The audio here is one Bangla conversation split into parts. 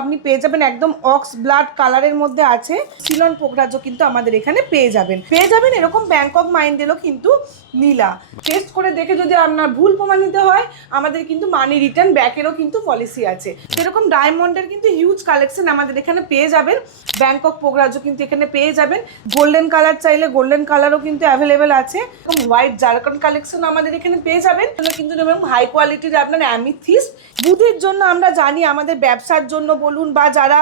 আপনি পেয়ে যাবেন, একদম অক্স ব্লাড কালারের মধ্যে আছে। সিলন পোকরাজও কিন্তু আমাদের এখানে পেয়ে যাবেন এরকম ব্যাংকক মাইন্ডেরও কিন্তু নীলা। টেস্ট করে দেখে যদি আপনার ভুল প্রমাণিত হয়, আমাদের কিন্তু মানি রিটার্ন ব্যাকেরও কিন্তু পলিসি আছে। সেরকম ডায়মন্ডের কিন্তু হিউজ কালেকশন আমাদের এখানে পেয়ে যাবেন। ব্যাংকক পোকরাজও কিন্তু এখানে পেয়ে যাবেন। গোল্ডেন কালার চাইলে গোল্ডেন কালারও কিন্তু অ্যাভেলেবেল আছে। হোয়াইট জারকন কালেকশন আমাদের এখানে পেয়ে যাবেন। কিন্তু হাই কোয়ালিটির আপনার অ্যামিথিস্ট। বুধের জন্য আমরা জানি, আমাদের ব্যবসার জন্য বলুন বা যারা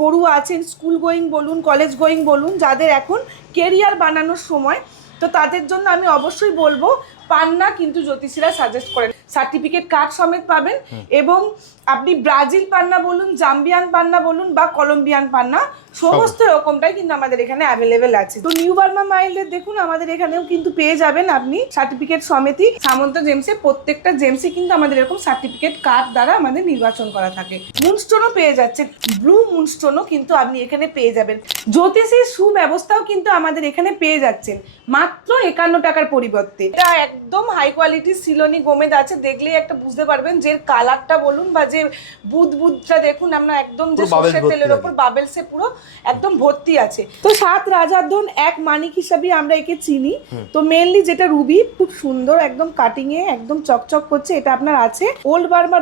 পড়ুয়া আছেন, স্কুল গোয়িং বলুন, কলেজ গোয়িং বলুন, যাদের এখন কেরিয়ার বানানোর সময়, তো তাদের জন্য আমি অবশ্যই বলবো পান্না কিন্তু জ্যোতিষীরা সাজেস্ট করেন। সার্টিফিকেট কার্ড সমেত পাবেন এবং আপনি ব্রাজিল পান্না বলুন, জাম্বিয়ান পান্না বলুন বা কলম্বিয়ান পান্না, সমস্ত রকমটাই কিন্তু আমাদের এখানে অ্যাভেলেবেল আছে। তো নিউ বার্মা মাইল্ডের দেখুন আমাদের এখানেও কিন্তু পেয়ে যাবেন আপনি সার্টিফিকেট সমেতই। সামন্ত জেমসে প্রত্যেকটা জেমসে কিন্তু আমাদের এরকম সার্টিফিকেট কার্ড দ্বারা আমাদের নির্বাচন করা থাকে। মুনস্টোনও পেয়ে যাচ্ছেন, ব্লু মুনস্টোনও কিন্তু আপনি এখানে পেয়ে যাবেন। জ্যোতিষীর সুব্যবস্থাও কিন্তু আমাদের এখানে পেয়ে যাচ্ছেন মাত্র 51 টাকার পরিবর্তে। এটা একদম হাই কোয়ালিটির সিলোনি গোমেদ আছে, দেখলেই একটা বুঝতে পারবেন যে কালারটা বলুন বা যে বুদবুদটা দেখুন আপনার, একদম যে সরষের তেলের ওপর বাবেলসে পুরো একদম ভর্তি আছে। তো 7 রাজার ধন এক মানিক হিসাবে আমরা একে চিনি। তো মেইনলি যেটা রুবি, খুব সুন্দর একদম কাটিং এ একদম চকচক করছে, এটা আপনার আছে। ওল্ড বার্মা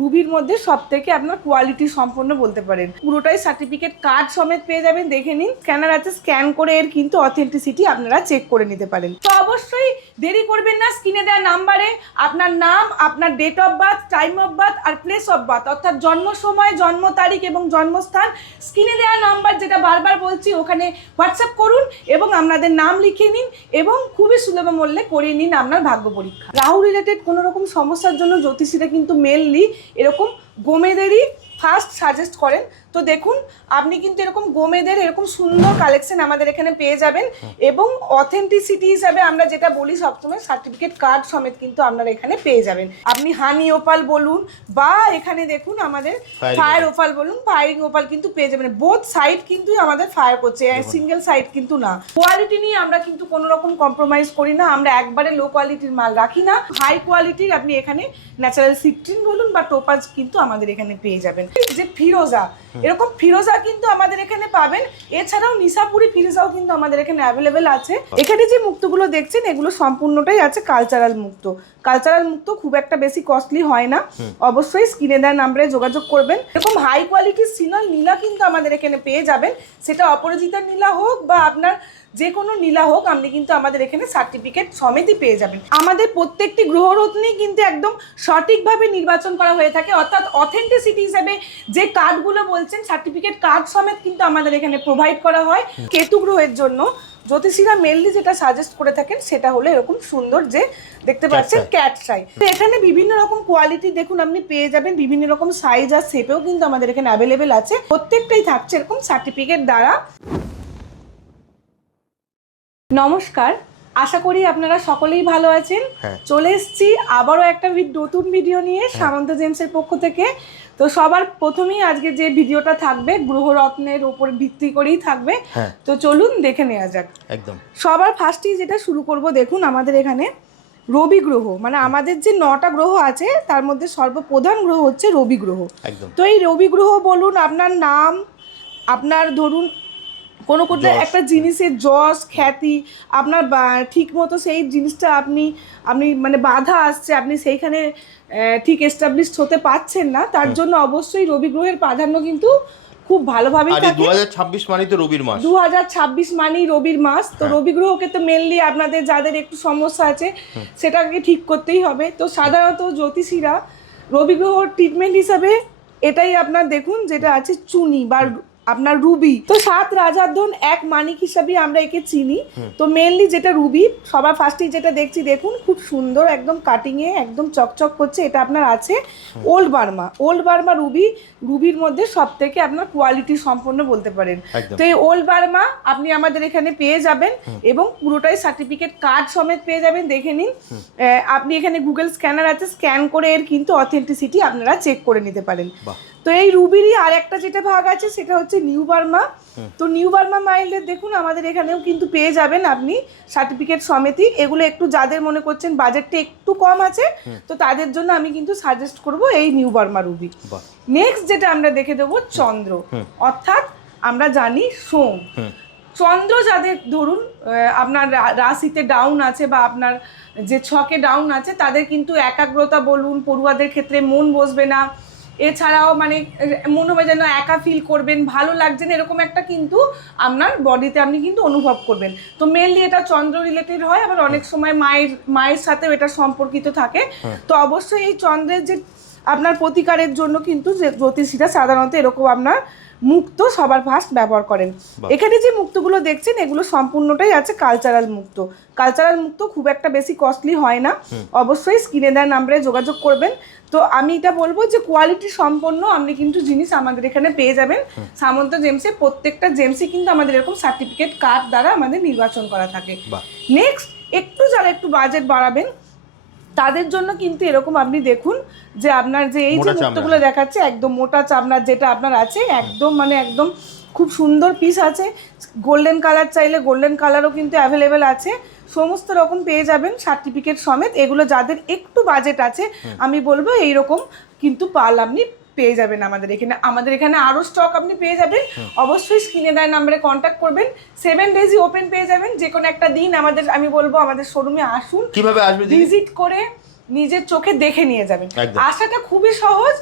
রুবির মধ্যে সবথেকে আপনার কোয়ালিটি সম্পন্ন বলতে পারেন। পুরোটাই সার্টিফিকেট কার্ড সমেত পেয়ে যাবেন, দেখে নিন। স্ক্যানার আছে, স্ক্যান করে এর কিন্তু অথেন্টিসিটি আপনারা চেক করে নিতে পারেন। তো অবশ্যই দেরি করবেন না, স্ক্রিনে দেওয়া নাম্বারে আপনার নাম, আপনার date of birth, time of birth আর প্লেস অফ বার্থ, অর্থাৎ জন্ম সময়, জন্ম তারিখ এবং জন্মস্থান, স্ক্রিনে দেওয়া নাম্বার যেটা বারবার বলছি ওখানে হোয়াটসঅ্যাপ করুন এবং আপনাদের নাম লিখে নিন এবং খুবই সুলভ মূল্যে করিয়ে নিন আপনার ভাগ্য পরীক্ষা। রাহু রিলেটেড কোনো রকম সমস্যার জন্য জ্যোতিষীরা কিন্তু মেনলি এরকম গোমেদেরই ফার্স্ট সাজেস্ট করেন। তো দেখুন আপনি কিন্তু এরকম গোমেদের এরকম সুন্দর কালেকশন আমাদের এখানে পেয়ে যাবেন এবং অথেন্টিসিটি হিসাবে আমরা যেটা বলি সবসময় সার্টিফিকেট কার্ড সমেত কিন্তু আপনারা এখানে পেয়ে যাবেন। আপনি হানি ওপাল বলুন বা এখানে দেখুন আমাদের ফায়ার ওপাল বলুন, ফায়ারিং ওপাল কিন্তু পেয়ে যাবেন। বোথ সাইড কিন্তু আমাদের ফায়ার করছে, সিঙ্গেল সাইড কিন্তু না। কোয়ালিটি নিয়ে আমরা কিন্তু কোনো রকম কম্প্রোমাইজ করি না, আমরা একবারে লো কোয়ালিটির মাল রাখি না। হাই কোয়ালিটির আপনি এখানে ন্যাচারাল সিট্রিন বলুন বা টোপাজ কিন্তু আমাদের এখানে পেয়ে যাবেন। যে ফিরোজা, এরকম ফিরোজা কিন্তু আমাদের এখানে পাবেন। এছাড়াও নিশাপুরি ফিরোজাও কিন্তু আমাদের এখানে অ্যাভেলেবেল আছে। এখানে যে মুক্তগুলো দেখছেন এগুলো সম্পূর্ণটাই আছে কালচারাল মুক্ত। কালচারাল মুক্ত খুব একটা বেশি কস্টলি হয় না, অবশ্যই স্ক্রিনে দেওয়া নাম্বারে যোগাযোগ করবেন। এরকম হাই কোয়ালিটির সিনল নীলা কিন্তু আমাদের এখানে পেয়ে যাবেন, সেটা অপরাজিতা নীলা হোক বা আপনার যে কোনো নীলা হোক, আপনি কিন্তু আমাদের এখানে সার্টিফিকেট সমেতই পেয়ে যাবেন। আমাদের প্রত্যেকটি গ্রহরত্নই কিন্তু একদম সঠিকভাবে নির্বাচন করা হয়ে থাকে, অর্থাৎ অথেন্টিসিটি হিসেবে যে কার্ডগুলো বলছেন সার্টিফিকেট কার্ড সমেত কিন্তু আমাদের এখানে প্রোভাইড করা হয়। কেতু গ্রহের জন্য জ্যোতিষীরা মেনলি যেটা সাজেস্ট করে থাকেন সেটা হলো এরকম সুন্দর যে দেখতে পাচ্ছেন ক্যাট সাই। এখানে বিভিন্ন রকম কোয়ালিটি দেখুন আপনি পেয়ে যাবেন, বিভিন্ন রকম সাইজ আর শেপেও কিন্তু আমাদের এখানে অ্যাভেলেবেল আছে। প্রত্যেকটাই থাকছে এরকম সার্টিফিকেট দ্বারা। নমস্কার, আশা করি আপনারা সকলেই ভালো আছেন। চলে এসেছি আবারও একটা নতুন ভিডিও নিয়ে সামন্ত জেমসের পক্ষ থেকে। তো সবার প্রথমেই আজকে যে ভিডিওটা থাকবে গ্রহরত্নের উপর ভিত্তি করেই থাকবে। তো চলুন দেখে নেওয়া যাক। একদম সবার ফার্স্টেই যেটা শুরু করব, দেখুন আমাদের এখানে রবি গ্রহ, মানে আমাদের যে 9টা গ্রহ আছে তার মধ্যে সর্বপ্রধান গ্রহ হচ্ছে রবি গ্রহ। তো এই রবি গ্রহ বলুন, আপনার নাম, আপনার ধরুন কোনো একটা জিনিসের যশ খ্যাতি, আপনার ঠিক মতো সেই জিনিসটা আপনি মানে বাধা আসছে, আপনি সেইখানে ঠিক এস্টাবলিশড হতে পারছেন না, তার জন্য অবশ্যই রবি গ্রহের প্রাধান্য কিন্তু খুব ভালোভাবেই থাকে। 2026 মানে তো রবির মাস, 2026 মানেই রবির মাস। তো রবি গ্রহকে তো মেনলি আপনাদের যাদের একটু সমস্যা আছে সেটাকে ঠিক করতেই হবে। তো সাধারণত জ্যোতিষীরা রবি গ্রহ ট্রিটমেন্ট হিসাবে এটাই আপনার দেখুন যেটা আছে চুনি বা আপনার রুবি। তো 7 রাজার ধন এক মানিক হিসাবে আমরা একে চিনি। তো মেনলি যেটা রুবি, সবার ফার্স্টেই যেটা দেখছি দেখুন খুব সুন্দর একদম কাটিং এ একদম চকচক করছে, এটা আপনার আছে। ওল্ড বার্মা রুবির মধ্যে সবথেকে আপনার কোয়ালিটি সম্পন্ন বলতে পারেন। তো এই ওল্ড বার্মা আপনি আমাদের এখানে পেয়ে যাবেন এবং পুরোটাই সার্টিফিকেট কার্ড সমেত পেয়ে যাবেন, দেখে নিন। আপনি এখানে গুগল স্ক্যানার আছে, স্ক্যান করে এর কিন্তু অথেন্টিসিটি আপনারা চেক করে নিতে পারেন। তো তো এই রুবিরই আর একটা যেটা ভাগ আছে সেটা হচ্ছে নিউ বার্মা। তো নিউ বার্মা মাইল্ডের দেখুন আমাদের এখানেও কিন্তু পেয়ে যাবেন আপনি সার্টিফিকেট সমেতি। এগুলো একটু যাদের মনে করছেন বাজেটটা একটু কম আছে তো তাদের জন্য আমি কিন্তু সাজেস্ট করব এই নিউ বার্মা রুবি। নেক্সট যেটা আমরা দেখে দেবো চন্দ্র, অর্থাৎ আমরা জানি সোম। চন্দ্র যাদের ধরুন আপনার রাশিতে ডাউন আছে বা আপনার যে ছকে ডাউন আছে তাদের কিন্তু একাগ্রতা বলুন, পড়ুয়াদের ক্ষেত্রে মন বসবে না, এছাড়াও মানে মনে হয় যেন একা ফিল করবেন, ভালো লাগছে না, এরকম একটা কিন্তু আপনার বডিতে আপনি কিন্তু অনুভব করবেন। তো মেনলি এটা চন্দ্র রিলেটেড হয়, আবার অনেক সময় মায়ের সাথেও এটা সম্পর্কিত থাকে। তো অবশ্যই এই চন্দ্রের যে আপনার প্রতিকারের জন্য কিন্তু যে জ্যোতিষীরা সাধারণত এরকম আপনার মুক্ত সবার ফার্স্ট ব্যবহার করেন। এখানে যে মুক্তগুলো দেখছেন এগুলো সম্পূর্ণটাই আছে কালচারাল মুক্ত। কালচারাল মুক্ত খুব একটা বেশি কস্টলি হয় না, অবশ্যই স্ক্রিনে দেওয়া নাম্বারে যোগাযোগ করবেন। তো আমি এটা বলবো যে কোয়ালিটি সম্পন্ন আপনি কিন্তু জিনিস আমাদের এখানে পেয়ে যাবেন। সামন্ত জেমসে প্রত্যেকটা জেমসই কিন্তু আমাদের এরকম সার্টিফিকেট কার্ড দ্বারা আমাদের নির্বাচন করা থাকে। নেক্সট একটু যারা একটু বাজেট বাড়াবেন তাদের জন্য কিন্তু এরকম আপনি দেখুন যে আপনার যে এই যে মুক্তগুলো দেখাচ্ছে একদম মোটা চামড়ার যেটা আপনার আছে একদম মানে একদম খুব সুন্দর পিস আছে। গোল্ডেন কালার চাইলে গোল্ডেন কালারও কিন্তু অ্যাভেলেবেল আছে, সমস্ত রকম পেয়ে যাবেন সার্টিফিকেট সমেত। এগুলো যাদের একটু বাজেট আছে আমি বলবো এইরকম কিন্তু পাল আপনি পেয়ে যাবেন আমাদের এখানে। আমাদের এখানে আরও স্টক আপনি পেয়ে যাবেন। অবশ্যই স্ক্রিনে দেওয়া নাম্বারে কন্ট্যাক্ট করবেন। 7 ডেজই ওপেন পেয়ে যাবেন। যে কোনো একটা দিন আমাদের আমি বলবো আমাদের শোরুমে আসুন, কিভাবে আসবে ভিজিট করে নিজের চোখে দেখে নিয়ে যাবেন। আসাটা খুবই সহজ,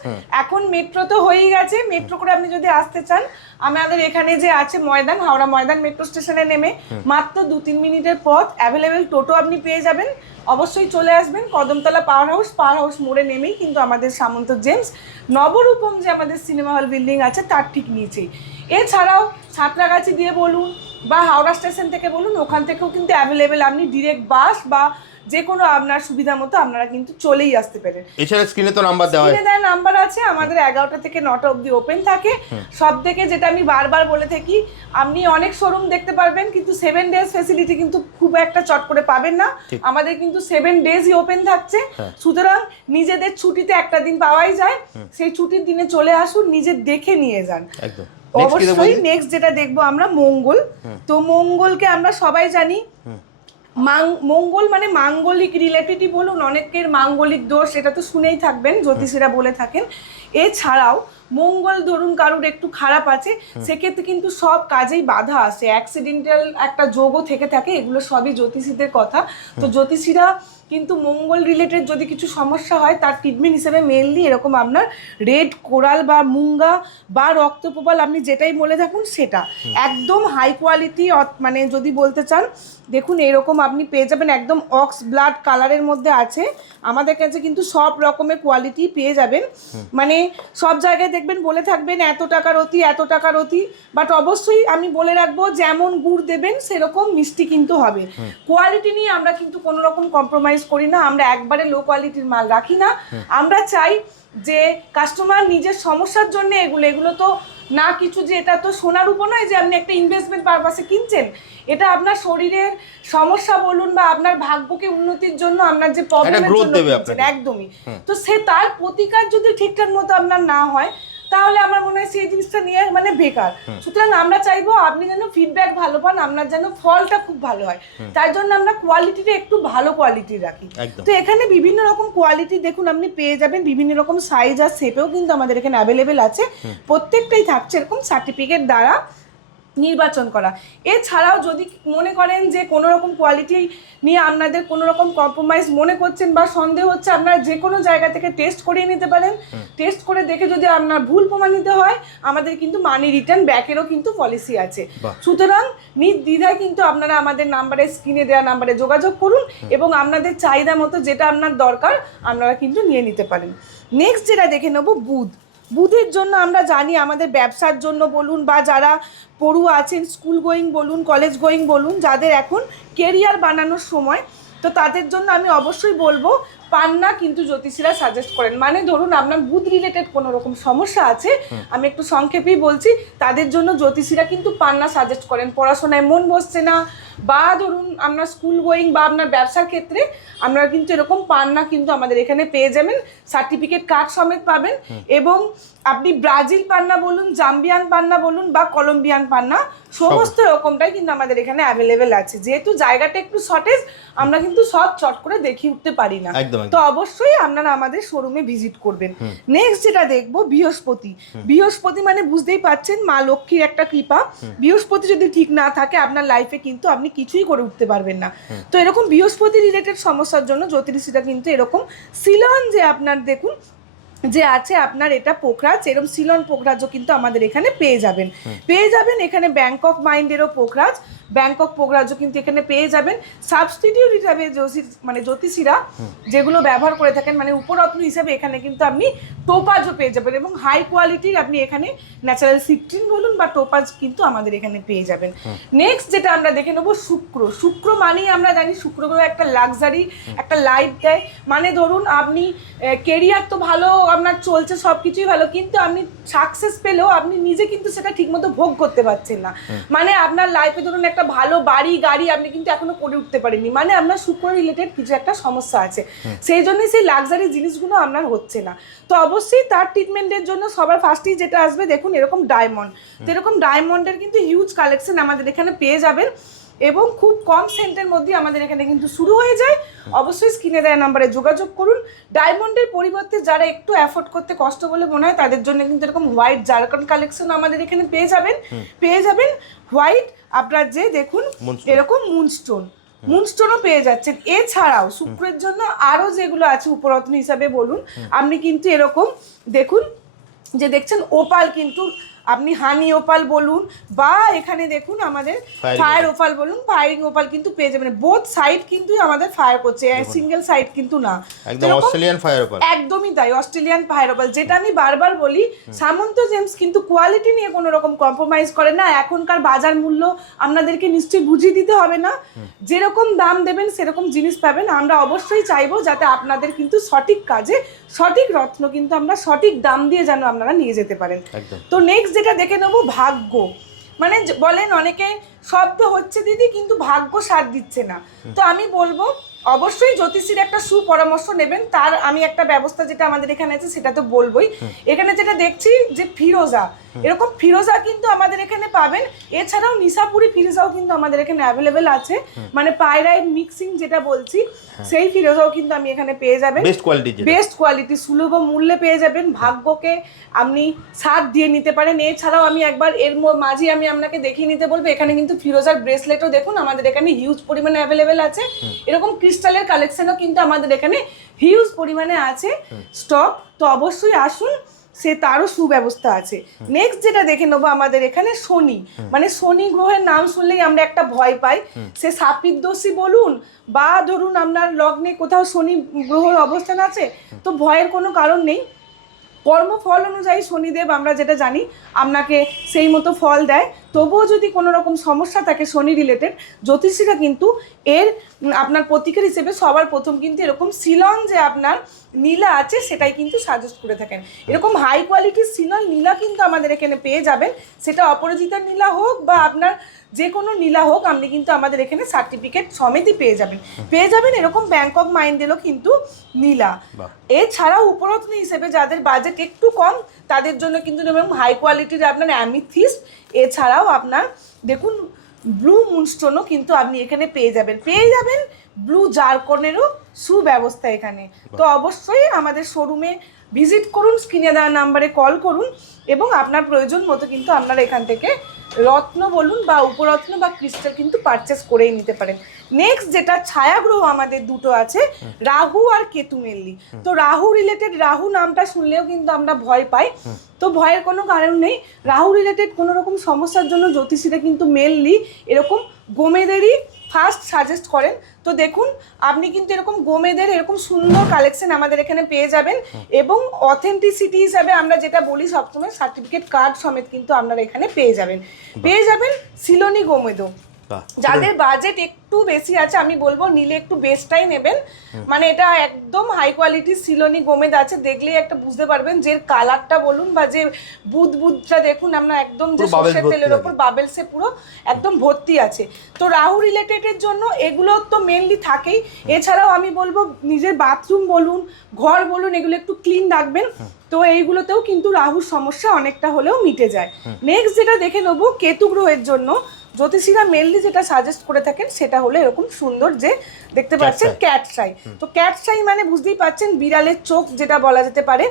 এখন মেট্রো তো হয়েই গেছে। মেট্রো করে আপনি যদি আসতে চান আমাদের এখানে যে আছে ময়দান, হাওড়া ময়দান মেট্রো স্টেশনে নেমে মাত্র 2-3 মিনিটের পথ, অ্যাভেলেবেল টোটো আপনি পেয়ে যাবেন। অবশ্যই চলে আসবেন কদমতলা পাওয়ার হাউস মোড়ে নেমেই কিন্তু আমাদের সামন্ত জেমস নবরূপম যে আমাদের সিনেমা হল বিল্ডিং আছে তার ঠিক নিচেই। এছাড়াও সাঁতরাগাছি দিয়ে বলুন বা হাওড়া স্টেশন থেকে বলুন, ওখান থেকেও কিন্তু অ্যাভেলেবেল আপনি ডিরেক্ট বাস বা যে কোনো আপনার সুবিধা মতো আপনারা কিন্তু চলেই আসতে পারেন। এছাড়া স্ক্রিনে তো নাম্বার দেওয়া স্ক্রিনে দেওয়া নাম্বার আছে। আমাদের 11টা থেকে 9টা অবধি ওপেন থাকে। সব থেকে যেটা আমি বারবার বলে থাকি, আপনি অনেক শোরুম দেখতে পারবেন কিন্তু 7 ডেজ ফ্যাসিলিটি কিন্তু খুব একটা চট করে পাবেন না। আমাদের কিন্তু 7 ডেজই ওপেন থাকছে। সুতরাং নিজেদের ছুটিতে একটা দিন পাওয়াই যায়, সেই ছুটির দিনে চলে আসুন, নিজে দেখে নিয়ে যান। একদম। অবশ্যই নেক্সট যেটা দেখবো আমরা মঙ্গল। তো মঙ্গলকে আমরা সবাই জানি মঙ্গল মানে মাঙ্গলিক রিলেটেডই বলুন, অনেকের মাঙ্গলিক দোষ এটা তো শুনেই থাকবেন, জ্যোতিষীরা বলে থাকেন। এছাড়াও মঙ্গল ধরুন কারুর একটু খারাপ আছে সেক্ষেত্রে কিন্তু সব কাজেই বাধা আসে, অ্যাক্সিডেন্টাল একটা যোগও থেকে থাকে, এগুলো সবই জ্যোতিষীদের কথা। তো জ্যোতিষীরা কিন্তু মঙ্গল রিলেটেড যদি কিছু সমস্যা হয় তার ট্রিটমেন্ট হিসেবে মেনলি এরকম আপনার রেড কোরাল বা মুঙ্গা বা রক্তপ্রবাল আপনি যেটাই বলে থাকুন সেটা একদম হাই কোয়ালিটি, মানে যদি বলতে চান দেখুন এরকম আপনি পেয়ে যাবেন একদম অক্স ব্লাড কালারের মধ্যে আছে। আমাদের কাছে কিন্তু সব রকমের কোয়ালিটি পেয়ে যাবেন, মানে সব জায়গায় দেখবেন বলে থাকবেন এত টাকার অতি এত টাকার অতি, বাট অবশ্যই আমি বলে রাখবো যেমন গুড় দেবেন সেরকম মিষ্টি কিন্তু হবে। কোয়ালিটি নিয়ে আমরা কিন্তু কোনো রকম কম্প্রোমাইজ করি না, আমরা একবারে লো কোয়ালিটির মাল রাখি না। আমরা চাই যে কাস্টমার নিজের সমস্যার জন্য এগুলো তো না কিছু যে এটা তো সোনার উপর নয় যে আপনি একটা ইনভেস্টমেন্ট পারপাসে কিনছেন, এটা আপনার শরীরের সমস্যা বলুন বা আপনার ভাগ্যকে উন্নতির জন্য আপনার যে প্রবলেমের জন্য কিনছেন একদমই। তো সে তার প্রতিকার যদি ঠিকঠাক মতো আপনার না হয় তাহলে আমার মনে হয় সেই জিনিসটা নিয়ে মানে বেকার। সুতরাং আমরা চাইবো আপনি যেন ফিডব্যাক ভালো পান, আপনার যেন ফলটা খুব ভালো হয়, তাই জন্য আমরা কোয়ালিটিটা একটু ভালো কোয়ালিটির রাখি। তো এখানে বিভিন্ন রকম কোয়ালিটি দেখুন আপনি পেয়ে যাবেন, বিভিন্ন রকম সাইজ আর শেপেও কিন্তু আমাদের এখানে অ্যাভেলেবেল আছে। প্রত্যেকটাই থাকছে এরকম সার্টিফিকেট দ্বারা নির্বাচন করা। এছাড়াও যদি মনে করেন যে কোনো রকম কোয়ালিটি নিয়ে আপনাদের কোনো রকম কম্প্রোমাইজ মনে করছেন বা সন্দেহ হচ্ছে, আপনারা যে কোনো জায়গা থেকে টেস্ট করিয়ে নিতে পারেন। টেস্ট করে দেখে যদি আপনার ভুল প্রমাণিত হয় আমাদের কিন্তু মানি রিটার্ন ব্যাকেরও কিন্তু পলিসি আছে। সুতরাং নির্দ্বিধায় কিন্তু আপনারা আমাদের নাম্বারে স্ক্রিনে দেওয়া নাম্বারে যোগাযোগ করুন এবং আপনাদের চাহিদা মতো যেটা আপনার দরকার আপনারা কিন্তু নিয়ে নিতে পারেন। নেক্সট যেটা দেখে নেব বুধের জন্য আমরা জানি আমাদের ব্যবসার জন্য বলুন বা যারা পড়ুয়া আছেন স্কুল গোয়িং বলুন কলেজ গোয়িং বলুন, যাদের এখন কেরিয়ার বানানোর সময়, তো তাদের জন্য আমি অবশ্যই বলবো পান্না কিন্তু জ্যোতিষীরা সাজেস্ট করেন। মানে ধরুন আপনার বুথ রিলেটেড কোনো রকম সমস্যা আছে, আমি একটু সংক্ষেপেই বলছি, তাদের জন্য জ্যোতিষীরা কিন্তু পান্না সাজেস্ট করেন। পড়াশোনায় মন বসছে না, বা ধরুন আপনার স্কুল গোয়িং বা আপনার ব্যবসার ক্ষেত্রে আপনারা কিন্তু এরকম পান্না কিন্তু আমাদের এখানে পেয়ে যাবেন, সার্টিফিকেট কার্ড সমেত পাবেন। এবং আপনি ব্রাজিল পান্না বলুন, জাম্বিয়ান পান্না বলুন বা কলম্বিয়ান পান্না, সমস্ত রকমটাই কিন্তু আমাদের এখানে অ্যাভেলেবেল আছে। যেহেতু জায়গাটা একটু শর্টেজ, আমরা কিন্তু সব চট করে দেখিয়ে উঠতে পারি না, তো অবশ্যই আপনারা আমাদের শোরুমে ভিজিট করবেন। নেক্সট যেটা দেখবো বৃহস্পতি। বৃহস্পতি মানে বুঝতেই পারছেন মা লক্ষ্মীর একটা কৃপা। বৃহস্পতি যদি ঠিক না থাকে আপনার লাইফে কিন্তু আপনি কিছুই করে উঠতে পারবেন না। তো এরকম বৃহস্পতি রিলেটেড সমস্যার জন্য জ্যোতিষীরা কিন্তু এরকম সিলন যে আপনার দেখুন যে আছে আপনার এটা পোখরাজ, এরকম সিলন পোখরাজও কিন্তু আমাদের এখানে পেয়ে যাবেন। এখানে ব্যাংকক মাইন্ডেরও পোখরাজ, ব্যাংকক পোখরাজও কিন্তু এখানে পেয়ে যাবেন। সাবস্টিটিউট হিসাবে মানে জ্যোতিষীরা যেগুলো ব্যবহার করে থাকেন, মানে উপরত্ন হিসাবে এখানে কিন্তু আপনি টোপাজও পেয়ে যাবেন, এবং হাই কোয়ালিটির আপনি এখানে ন্যাচারাল সিট্রিন বলুন বা টোপাজ কিন্তু আমাদের এখানে পেয়ে যাবেন। নেক্সট যেটা আমরা দেখে নেবো শুক্র। শুক্র মানেই আমরা জানি শুক্র গ্রহ একটা লাক্সারি, একটা লাইফ দেয়। মানে ধরুন আপনি কেরিয়ার তো ভালো আপনার চলছে, সব কিছুই ভালো, কিন্তু আপনি সাকসেস পেলেও আপনি নিজে কিন্তু সেটা ঠিকমতো ভোগ করতে পারছেন না। মানে আপনার লাইফে ধরুন একটা ভালো বাড়ি গাড়ি আপনি কিন্তু এখনো করে উঠতে পারেননি, মানে আপনার শুক্র রিলেটেড কিছু একটা সমস্যা আছে, সেই জন্যই সেই লাক্সারি জিনিসগুলো আপনার হচ্ছে না। তো অবশ্যই তার ট্রিটমেন্টের জন্য সবার ফার্স্টেই যেটা আসবে দেখুন এরকম ডায়মন্ড। তো এরকম ডায়মন্ডের কিন্তু হিউজ কালেকশন আমাদের এখানে পেয়ে যাবেন, এবং খুব কম সেন্টের মধ্যে আমাদের এখানে কিন্তু শুরু হয়ে যায়। অবশ্যই স্ক্রিনে দেওয়া নাম্বারে যোগাযোগ করুন। ডায়মন্ডের পরিবর্তে যারা একটু অ্যাফোর্ড করতে কষ্ট বলে মনে হয় তাদের জন্য কিন্তু এরকম হোয়াইট জারকান কালেকশন আমাদের এখানে পেয়ে যাবেন হোয়াইট আপনার যে দেখুন এরকম মুনস্টোনও পেয়ে যাচ্ছেন। এছাড়াও শুক্রের জন্য আরও যেগুলো আছে উপরত্ন হিসাবে বলুন, আপনি কিন্তু এরকম দেখুন যে দেখছেন ওপাল, কিন্তু আপনি হানি ওপাল বলুন বা এখানে দেখুন আমাদের ফায়ার ওপাল বলুন, ফায়ারিং ওপাল কিন্তু পেয়ে যাবেন। বোথ সাইড কিন্তু আমাদের ফায়ার করছে, সিঙ্গেল সাইড কিন্তু না, একদম অস্ট্রেলিয়ান ফায়ার ওপাল, একদমই তাই অস্ট্রেলিয়ান ফায়ার ওপাল। যেটা আমি বারবার বলি, সামন্ত জেমস কিন্তু কোয়ালিটি নিয়ে কোনো রকম কম্প্রোমাইজ করে না। এখনকার বাজার মূল্য আপনাদেরকে নিশ্চয়ই বুঝিয়ে দিতে হবে না, যেরকম দাম দেবেন সেরকম জিনিস পাবেন। আমরা অবশ্যই চাইবো যাতে আপনাদের কিন্তু সঠিক কাজে সঠিক রত্ন কিন্তু আমরা সঠিক দাম দিয়ে যেন আপনারা নিয়ে যেতে পারেন। তো নেক্সট যেটা দেখে নেবো ভাগ্য। মানে বলেন অনেকে সব তো হচ্ছে দিদি কিন্তু ভাগ্য সাথ দিচ্ছে না, তো আমি বলবো অবশ্যই জ্যোতিষীর একটা সুপরামর্শ নেবেন। তার আমি একটা ব্যবস্থা যেটা আমাদের এখানে আছে সেটা তো বলবোই। এখানে যেটা দেখছি যে ফিরোজা, এরকম ফিরোজা কিন্তু আমাদের এখানে পাবেন। এছাড়াও নিশাপুরি ফিরোজাও কিন্তু আমাদের এখানে অ্যাভেলেবেল আছে, মানে পাইরাইট মিক্সিং যেটা বলছি সেই ফিরোজাও কিন্তু আমি এখানে পেয়ে যাবেন, বেস্ট কোয়ালিটি সুলভ মূল্যে পেয়ে যাবেন। ভাগ্যকে আপনি সাথ দিয়ে নিতে পারেন। এছাড়াও আমি একবার এর মাঝে আমি আপনাকে দেখিয়ে নিতে বলবো, এখানে কিন্তু ফিরোজার ব্রেসলেটও দেখুন আমাদের এখানে হিউজ পরিমাণে অ্যাভেলেবেল আছে। এরকম ক্রিস্টালের কালেকশনও কিন্তু আমাদের এখানে হিউজ পরিমাণে আছে স্টক, তো অবশ্যই আসুন, সে তারও সুব্যবস্থা আছে। নেক্সট যেটা দেখে নেবো আমাদের এখানে শনি। মানে শনি গ্রহের নাম শুনলেই আমরা একটা ভয় পাই, সে সাপির দোষী বলুন বা ধরুন আপনার লগ্নে কোথাও শনি গ্রহের অবস্থান আছে, তো ভয়ের কোনো কারণ নেই। কর্মফল অনুযায়ী শনিদেব আমরা যেটা জানি আপনাকে সেই মতো ফল দেয়। তবুও যদি কোনো রকম সমস্যা থাকে শনি রিলেটেড, জ্যোতিষীরা কিন্তু এর আপনার প্রতিকার হিসেবে সবার প্রথম কিন্তু এরকম সিলন যে আপনার নীলা আছে সেটাই কিন্তু সাজেস্ট করে থাকেন। এরকম হাই কোয়ালিটির সিলন নীলা কিন্তু আমাদের এখানে পেয়ে যাবেন, সেটা অপরাজিতার নীলা হোক বা আপনার যে কোনো নীলা হোক, আপনি কিন্তু আমাদের এখানে সার্টিফিকেট সমেতই পেয়ে যাবেন এরকম ব্যাংকক মাইন্ডেরও কিন্তু নীলা। এছাড়াও উপরত্ন হিসেবে যাদের বাজেট একটু কম তাদের জন্য কিন্তু এরকম হাই কোয়ালিটির আপনার অ্যামিথিস্ট, এছাড়াও আপনার দেখুন ব্লু মুনস্টোনও কিন্তু আপনি এখানে পেয়ে যাবেন ব্লু জারকনেরও সুব্যবস্থা এখানে। তো অবশ্যই আমাদের শোরুমে ভিজিট করুন, স্ক্রিনে দেওয়া নাম্বারে কল করুন, এবং আপনার প্রয়োজন মতো কিন্তু আপনারা এখান থেকে রত্ন বলুন বা উপরত্ন বা ক্রিস্টাল কিন্তু পারচেস করেই নিতে পারেন। নেক্সট যেটা ছায়াগ্রহ আমাদের দুটো আছে, রাহু আর কেতু মেনলি। তো রাহু রিলেটেড, রাহু নামটা শুনলেও কিন্তু আমরা ভয় পাই, তো ভয়ের কোনো কারণ নেই। রাহু রিলেটেড কোনো রকম সমস্যার জন্য জ্যোতিষীরা কিন্তু মেনলি এরকম গোমেদেরই ফার্স্ট সাজেস্ট করেন। তো দেখুন আপনি কিন্তু এরকম গোমেদের এরকম সুন্দর কালেকশন আমাদের এখানে পেয়ে যাবেন, এবং অথেন্টিসিটি হিসাবে আমরা যেটা বলি সবসময় সার্টিফিকেট কার্ড সমেত কিন্তু আপনারা এখানে পেয়ে যাবেন সিলোনি গোমেদও। যাদের বাজেট একটু বেশি আছে আমি বলবো নিলে একটু বেস্টটাই নেবেন। মানে এটা একদম হাই কোয়ালিটির সিলোনি গোমেদ আছে, দেখলেই একটা বুঝতে পারবেন যে কালারটা বলুন বা যে বুদটা দেখুন আপনার একদম যে সর্ষের তেলের ওপর বাবেলসে পুরো একদম ভর্তি আছে। তো রাহু রিলেটেডের জন্য এগুলো তো মেনলি থাকেই। এছাড়াও আমি বলবো নিজের বাথরুম বলুন ঘর বলুন এগুলো একটু ক্লিন রাখবেন, তো এইগুলোতেও কিন্তু রাহুর সমস্যা অনেকটা হলেও মিটে যায়। নেক্সট যেটা দেখে নেবো কেতু গ্রহের জন্য জ্যোতিষীরা মেনলি যেটা সাজেস্ট করে থাকেন সেটা হলো এরকম সুন্দর যে দেখতে পাচ্ছেন ক্যাটসাই। তো ক্যাটসাই মানে বুঝতেই পাচ্ছেন বিড়ালের চোখ যেটা বলা যেতে পারে।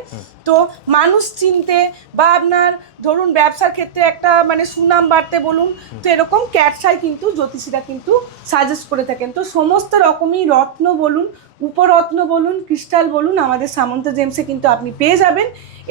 তো মানুষ চিনতে বা আপনার ধরুন ব্যবসার ক্ষেত্রে একটা মানে সুনাম বাড়তে বলুন, তো এরকম ক্যাটসাই কিন্তু জ্যোতিষীরা কিন্তু সাজেস্ট করে থাকেন। তো সমস্ত রকমই রত্ন বলুন উপরত্ন বলুন ক্রিস্টাল বলুন আমাদের সামন্ত জেমসে কিন্তু আপনি পেয়ে যাবেন,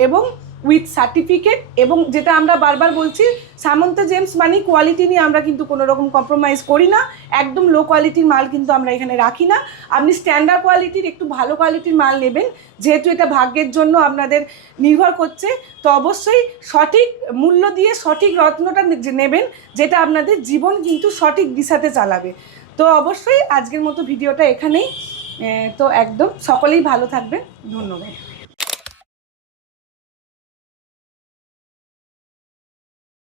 এবং উইথ সার্টিফিকেট। এবং যেটা আমরা বারবার বলছি সামন্ত জেমস মানে কোয়ালিটি নিয়ে আমরা কিন্তু কোনো রকম কম্প্রোমাইজ করি না, একদম লো কোয়ালিটির মাল কিন্তু আমরা এখানে রাখি না। আপনি স্ট্যান্ডার্ড কোয়ালিটির একটু ভালো কোয়ালিটির মাল নেবেন, যেহেতু এটা ভাগ্যের জন্য আপনাদের নির্ভর করছে, তো অবশ্যই সঠিক মূল্য দিয়ে সঠিক রত্নটা নেবেন যেটা আপনাদের জীবন কিন্তু সঠিক দিশাতে চালাবে। তো অবশ্যই আজকের মতো ভিডিওটা এখানেই, তো একদম সকলেই ভালো থাকবেন, ধন্যবাদ।